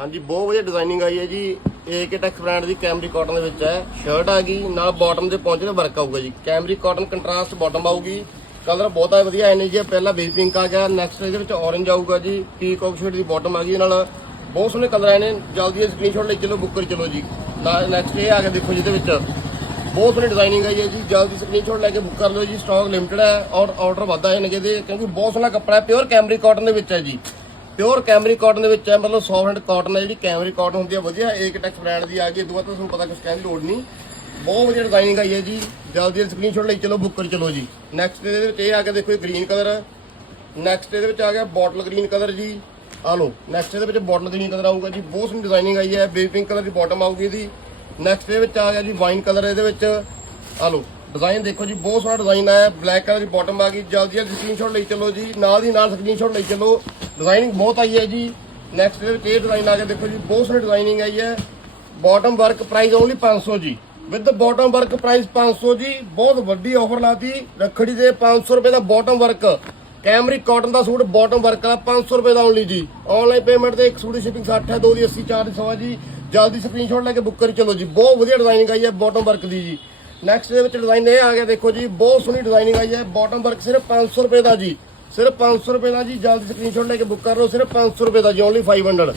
ਹਾਂਜੀ, ਬਹੁਤ ਵਧੀਆ ਡਿਜ਼ਾਈਨਿੰਗ ਆਈ ਹੈ ਜੀ। ਏਕੇ ਟੈਕਸ ਬ੍ਰਾਂਡ ਦੀ ਕੈਮਰੀ ਕਾਟਨ ਦੇ ਵਿੱਚ ਹੈ। ਸ਼ਰਟ ਆ ਗਈ, ਨਾਲ ਬਾਟਮ ਦੇ ਪਹੁੰਚੇ ਤੇ ਵਰਕ ਆਊਗਾ ਜੀ। ਕੈਮਰੀ ਕਾਟਨ ਕੰਟਰਾਸਟ ਬਾਟਮ ਆਊਗੀ। ਕਲਰ ਬਹੁਤਾ ਵਧੀਆ ਐਨੇ ਜੀ ਪਹਿਲਾ ਬੇਬੀ ਪਿੰਕ ਆ ਗਿਆ ਨੈਕਸਟ ਇਹਦੇ ਵਿੱਚ orange ਆਊਗਾ ਜੀ। ਪੀਕੌਕ ਸ਼ੇਡ ਦੀ ਬਾਟਮ ਆ ਗਈ, ਨਾਲ ਬਹੁਤ ਸੋਹਣੇ ਕਲਰ ਆਏ ਨੇ। ਜਲਦੀ ਸਕਰੀਨਸ਼ਾਟ ਲਈ ਚਲੋ ਬੁੱਕ ਕਰ ਚਲੋ ਜੀ। ਨੈਕਸਟ ਇਹ ਆ ਗਿਆ ਦੇਖੋ ਜਿਹਦੇ ਵਿੱਚ। ਬਹੁਤ ਸੋਹਣੀ ਡਿਜ਼ਾਈਨਿੰਗ ਆਈ ਹੈ ਜੀ। ਜਲਦੀ ਸਕਰੀਨਸ਼ਾਟ ਲੈ ਕੇ ਬੁੱਕ ਕਰ ਲਓ ਜੀ। ਸਟਾਕ ਲਿਮਟਿਡ ਹੈ ਔਰ ਆਰਡਰ ਵੱਧ ਆਏ ਨੇ ਦੇ ਕਿਉਂਕਿ ਬਹੁਤ ਸੋਹਣਾ ਕੱਪੜਾ ਹੈ ਪਿਓਰ ਕੈਮਰੀ ਕਾਟਨ ਦੇ ਵਿੱਚ ਹੈ ਜੀ। ਪਿਓਰ ਕੈਮਰੀ ਕਾਟਨ ਦੇ ਵਿੱਚ ਹੈ, ਮਤਲਬ ਸੌਫਟ ਕਾਟਨ ਹੈ, ਜਿਹੜੀ ਕੈਮਰੀ ਕਾਟਨ ਹੁੰਦੀ ਹੈ, ਵਧੀਆ। ਏਕ ਟੈਕਸ ਬ੍ਰਾਂਡ ਦੀ ਆ ਗਈ। ਦੁਆ ਤਾਂ ਤੁਹਾਨੂੰ ਪਤਾ ਕੁਝ ਕਹਿਣ ਦੀ ਲੋੜ ਨਹੀਂ। ਬਹੁਤ ਵਧੀਆ ਡਿਜ਼ਾਈਨਿੰਗ ਆਈ ਹੈ ਜੀ। ਜਲਦੀ ਸਕਰੀਨਸ਼ਾਟ ਲਈ ਚਲੋ ਬੁੱਕ ਕਰ ਚਲੋ ਜੀ। ਨੈਕਸਟ ਇਹਦੇ ਵਿੱਚ ਇਹ ਆ ਕੇ ਦੇਖੋ ਇਹ ਗ੍ਰੀਨ ਕਲਰ ਨੈਕਸਟ ਇਹਦੇ ਵਿੱਚ ਆ ਗਿਆ ਬੋਟਲ ਗ੍ਰੀਨ ਕਲਰ ਜੀ। ਆ ਲਓ ਨੈਕਸਟ ਇਹਦੇ ਵਿੱਚ ਬੋਟਲ ਗ੍ਰੀਨ ਕਲਰ ਆਊਗਾ ਜੀ। ਬਹੁਤ ਸੋਹਣੀ ਡਿਜ਼ਾਈਨਿੰਗ ਆਈ ਹੈ। ਬੇਬੀ ਪਿੰਕ ਕਲਰ ਦੀ ਬਾਟਮ ਆਊਗੀ ਇਹਦੀ। ਨੈਕਸਟ ਇਹਦੇ ਵਿੱਚ ਆ ਗਿਆ ਜੀ ਵਾਈਨ ਕਲਰ ਇਹਦੇ ਵਿੱਚ। ਆ ਲਓ ਡਿਜ਼ਾਈਨ ਦੇਖੋ ਜੀ, ਬਹੁਤ ਸੋਹਣਾ ਡਿਜ਼ਾਈਨ ਆਇਆ। ਬਲੈਕ ਕਲਰ ਦੀ ਬਾਟਮ ਆ ਗਈ। ਜਲਦੀ ਜਲਦੀ ਸਕਰੀਨਸ਼ਾਟ ਲਈ ਚੱਲੋ ਜੀ। ਨਾਲ ਦੀ ਨਾਲ ਸਕਰੀਨਸ਼ਾਟ ਲਈ ਚੱਲੋ। ਡਿਜ਼ਾਈਨਿੰਗ ਬਹੁਤ ਆਈ ਹੈ ਜੀ। ਨੈਕਸਟ ਇਹਦੇ ਵਿੱਚ ਇਹ ਡਿਜ਼ਾਈਨ ਆ ਗਿਆ ਦੇਖੋ ਜੀ। ਬਹੁਤ ਸੋਹਣੀ ਡਿਜ਼ਾਈਨਿੰਗ ਆਈ ਹੈ। ਬਾਟਮ ਵਰਕ ਪ੍ਰਾਈਸ ਓਨਲੀ 500 ਜੀ। ਵਿਦ ਬਾਟਮ ਵਰਕ ਪ੍ਰਾਈਸ 500 ਜੀ। ਬਹੁਤ ਵੱਡੀ ਆਫਰ ਲਾਤੀ। ਰੱਖੜੀ ਦੇ 500 ਰੁਪਏ ਦਾ ਬਾਟਮ ਵਰਕ ਕੈਮਰੀ ਕਾਟਨ ਦਾ ਸੂਟ ਬਾਟਮ ਵਰਕ ਵਾਲਾ 500 ਰੁਪਏ ਦਾ ਓਨਲੀ ਜੀ। ਆਨਲਾਈਨ ਪੇਮੈਂਟ ਤੇ ਇੱਕ ਸੂਟ ਦੀ ਸ਼ਿਪਿੰਗ 60 ਹੈ, ਦੋ ਦੀ 80 ਚਾਰ ਦੀ ਸਵਾ ਜੀ। ਜਲਦੀ ਸਕਰੀਨਸ਼ਾਟ ਲੈ ਕੇ ਬੁੱਕ ਕਰੀ ਚਲੋ ਜੀ। ਬਹੁਤ ਵਧੀਆ ਡਿਜ਼ਾਈਨਿੰਗ ਆਈ ਹੈ ਬਾਟਮ ਵਰਕ ਦੀ ਜੀ। ਨੈਕਸਟ ਦੇ ਵਿੱਚ ਡਿਜ਼ਾਈਨ ਇਹ ਆ ਗਿਆ, ਦੇਖੋ ਜੀ, ਬਹੁਤ ਸੋਹਣੀ ਡਿਜ਼ਾਈਨਿੰਗ ਆਈ ਹੈ। ਬਾਟਮ ਵਰਕ ਸਿਰਫ 500 ਰੁਪਏ ਦਾ ਜੀ। ਸਿਰਫ 500 ਰੁਪਏ ਦਾ ਜੀ, ਜਲਦੀ ਸਕਰੀਨਸ਼ਾਟ ਲੈ ਕੇ ਬੁੱਕ ਕਰ ਲਓ, ਸਿਰਫ 500 ਰੁਪਏ ਦਾ ਜੀ ਓਨਲੀ 500